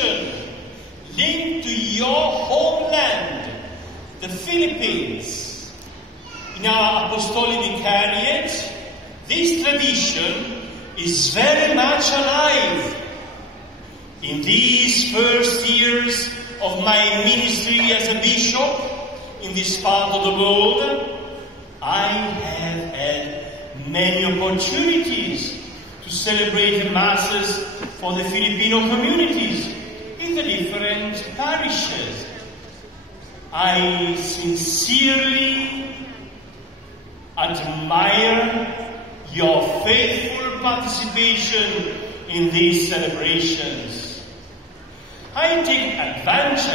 celebration linked to your homeland, the Philippines. In our Apostolic Vicariate, this tradition is very much alive. In these first years of my ministry as a bishop in this part of the world, I have had many opportunities to celebrate the Masses for the Filipino communities in the different parishes. I sincerely admire your faithful participation in these celebrations. I take advantage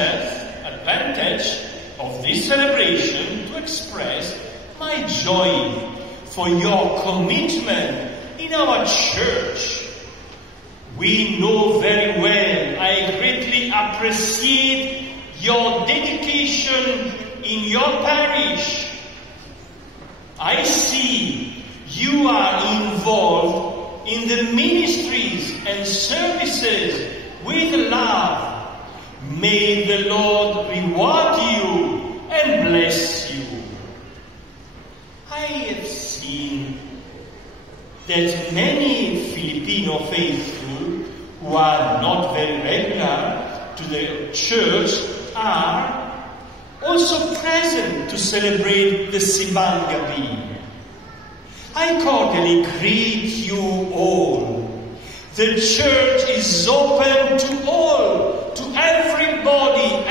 of this celebration to express my joy for your commitment in our church. We know very well, I greatly appreciate your dedication in your parish. I see you are involved in the ministries and services with love. May the Lord reward you and bless you. I have seen that many Filipino faithful who are not very regular to the church are also present to celebrate the Simbang Gabi. I cordially greet you all. The church is open to all, to everybody.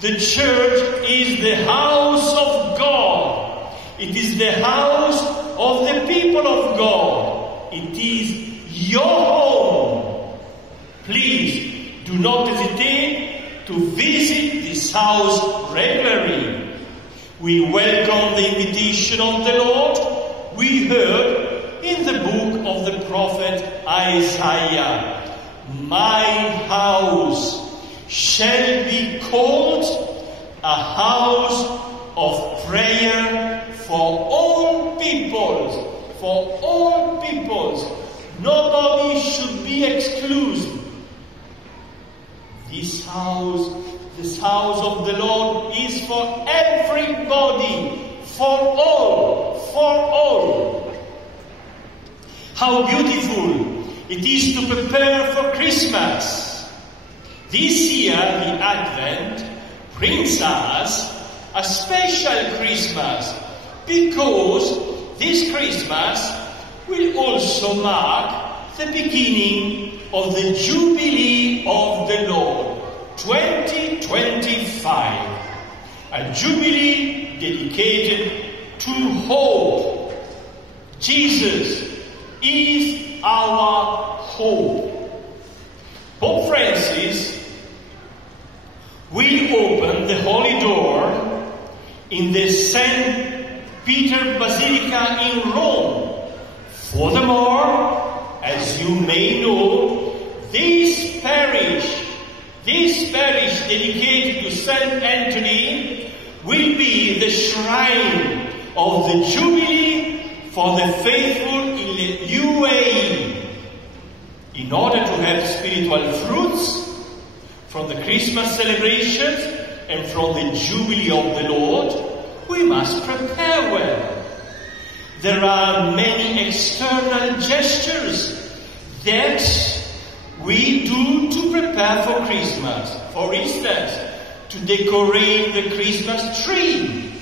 The church is the house of God. It is the house of the people of God. It is your home. Please do not hesitate to visit this house regularly. We welcome the invitation of the Lord we heard in the book of the prophet Isaiah. My house shall be called a house of prayer for all peoples. For all peoples. Nobody should be excluded. This house of the Lord is for everybody, for all. How beautiful it is to prepare for Christmas. This year, the Advent brings us a special Christmas because this Christmas will also mark the beginning of the Jubilee of the Lord, 2025. A Jubilee dedicated to hope. Jesus is our hope. Pope Francis will open the Holy Door in the St. Peter Basilica in Rome. Furthermore, as you may know, this parish dedicated to St. Anthony will be the shrine of the Jubilee for the faithful in the UAE. In order to have spiritual fruits from the Christmas celebrations and from the Jubilee of the Lord, we must prepare well. There are many external gestures that we do to prepare for Christmas. For instance, to decorate the Christmas tree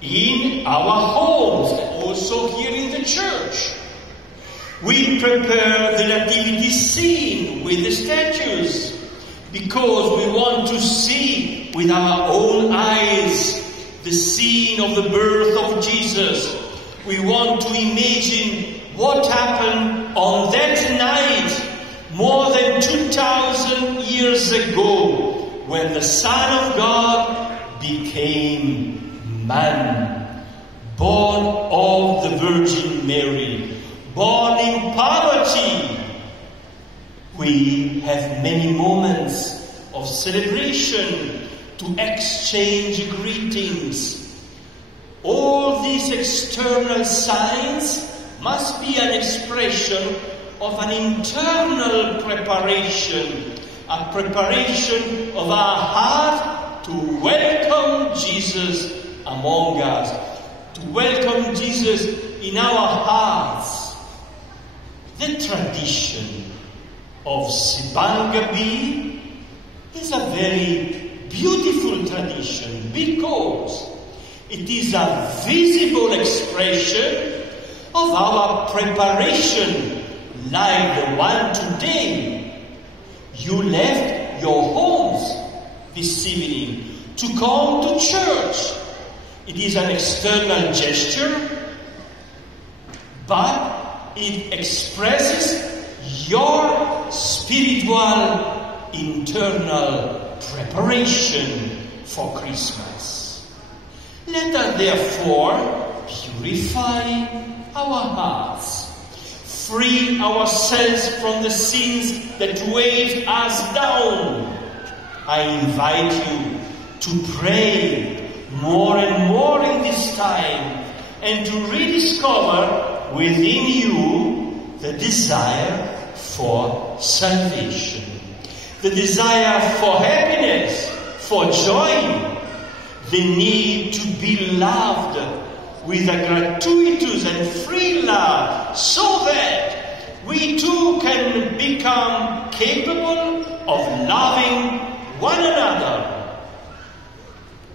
in our homes and also here in the church. We prepare the nativity scene with the statues because we want to see with our own eyes the scene of the birth of Jesus. We want to imagine what happened on that night more than 2,000 years ago when the Son of God became man, born of the Virgin Mary, born in poverty. We have many moments of celebration to exchange greetings. All these external signs must be an expression of an internal preparation, a preparation of our heart to welcome Jesus among us, to welcome Jesus in our hearts. The tradition of Simbang Gabi is a very beautiful tradition because it is a visible expression of our preparation, like the one today. You left your homes this evening to come to church. It is an external gesture, but it expresses your spiritual internal preparation for Christmas. Let us therefore purify our hearts, free ourselves from the sins that weigh us down. I invite you to pray more and more in this time and to rediscover within you the desire for salvation, the desire for happiness, for joy, the need to be loved with a gratuitous and free love, so that we too can become capable of loving one another.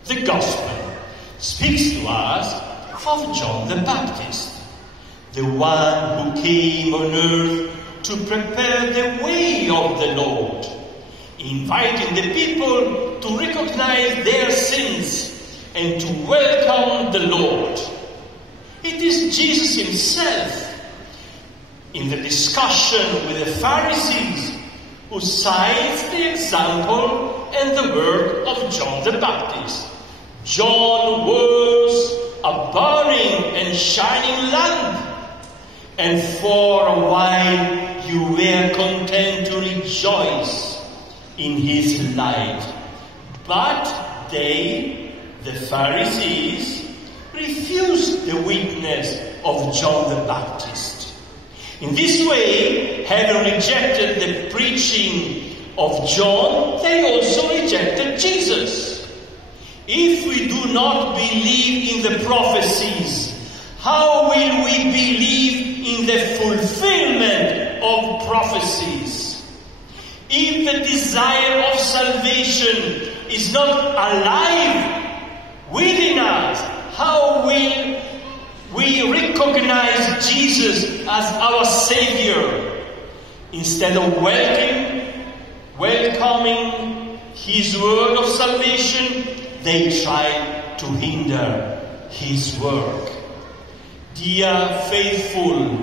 The Gospel speaks to us of John the Baptist, the one who came on earth to prepare the way of the Lord, inviting the people to recognize their sins and to welcome the Lord. It is Jesus himself, in the discussion with the Pharisees, who cites the example and the work of John the Baptist. John was a burning and shining lamp, and for a while you were content to rejoice in his light. But they, the Pharisees, refused the witness of John the Baptist. In this way, having rejected the preaching of John, they also rejected Jesus. If we do not believe in the prophecies, how will we believe in the fulfillment of prophecies? If the desire of salvation is not alive within us, how will we recognize Jesus as our Savior? Instead of welcoming his word of salvation, they try to hinder his work. Dear faithful,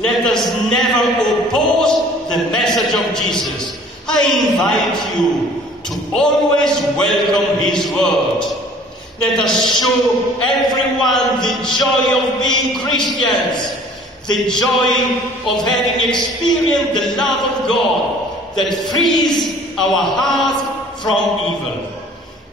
let us never oppose the message of Jesus. I invite you to always welcome his word. Let us show everyone the joy of being Christians, the joy of having experienced the love of God that frees our hearts from evil.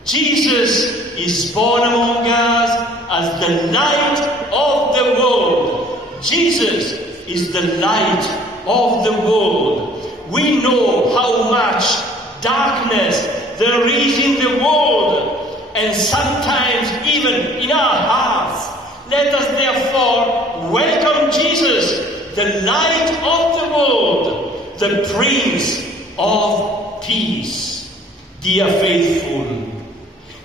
Jesus is born among us as the light of the world. Jesus is the light of the world. We know how much darkness there is in the world, and sometimes even in our hearts. Let us therefore welcome Jesus, the light of the world, the Prince of Peace. Dear faithful,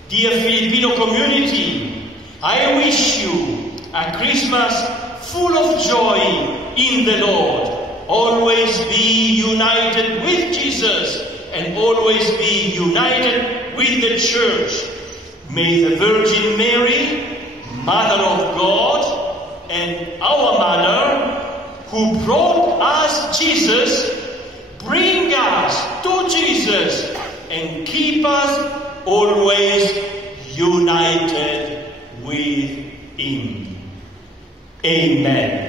dear Filipino community, I wish you a Christmas full of joy in the Lord. Always be united with Jesus and always be united with the Church. May the Virgin Mary, Mother of God, and our Mother, who brought us Jesus, bring us to Jesus and keep us always united with him. Amen.